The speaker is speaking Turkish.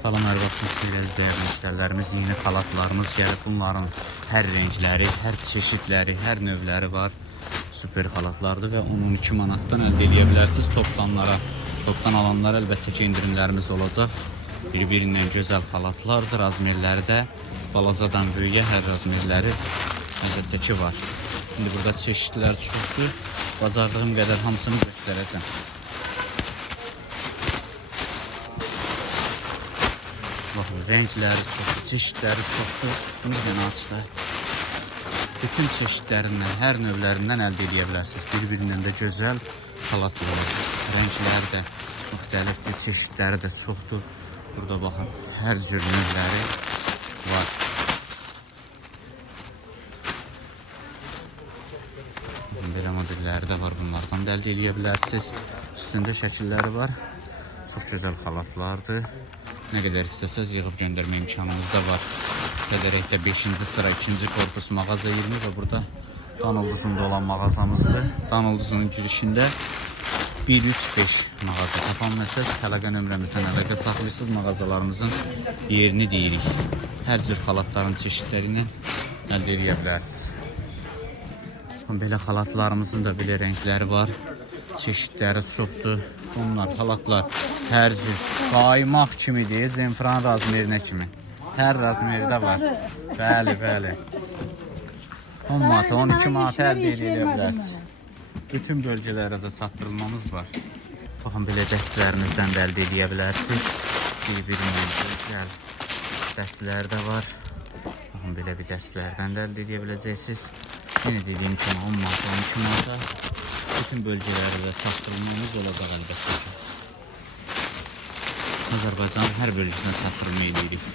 Salam hər vaxtınız xeyir dəyərli müştərilərimiz, yeni xalatlarımız gəlib. Bunların hər rəngləri, hər çeşidləri, hər növləri var. Super xalatlardır və 12 manatdan əldə edə bilərsiniz topdanlara. Topdan alanlar əlbəttə ki, indirimlərimiz olacaq. Bir-birindən gözəl xalatlardır. Razmerləri də balacadan böyüyə hər razmerləri əlbəttə ki var. İndi burada çeşidlər çoxdur. Bacardığım qədər hamısını göstərəcəm. Bakın renkləri çoxdur, çeşidləri çoxdur. Bunu da açlar. Bütün çeşidlərindən, hər növlərindən əldə edə bilərsiniz. Bir-birindən də gözəl xalatlar. Rəngləri də müxtəlifdir, çeşidləri də çoxdur. Burada baxın, hər cür növləri var. Belə modelləri də var, bunlardan da əldə edə bilərsiniz. Üstündə şəkilləri var. Çox gözəl xalatlardır. Nə qədər istəsəz yığıb göndərmə imkanınız da var. Sədərəkdə 5-ci sıra 2-ci korpus mağaza 20 və burada Danulduzunda olan mağazamızdır. Danulduzunun girişində 135 mağaza tapanmısınız. Əlaqə nömrəmizdən əlaqə saxlayırsınız. Mağazalarımızın yerini deyirik. Hər cür xalatların çeşidləri ilə əldə edə bilərsiniz. Belə xalatlarımızın da belə rəngləri var. Çeşidləri çoxdur. Bunlar xalatlar hər cür qaymaq kimidir, zenfran razmerinə kimi. Hər razmerdə var. Bəli, bəli. 10 manat, 12 manat əldə edə bilərsiniz. Bütün bölgələrə də çatdırılmamız var. Baxın belə dəstlərimizdən də əldə edə bilərsiniz. Bir-birindən gözəl dəstlər də var. Baxın belə bir dəstlərdən də əldə edə biləcəksiniz. Yenə dediyim kimi 10 manat, 12 manata bütün bölgələrə də çatdırılmamız olacaq əlbəttə ki. Azərbaycanın hər bölgəsinə çatdırılma edirik.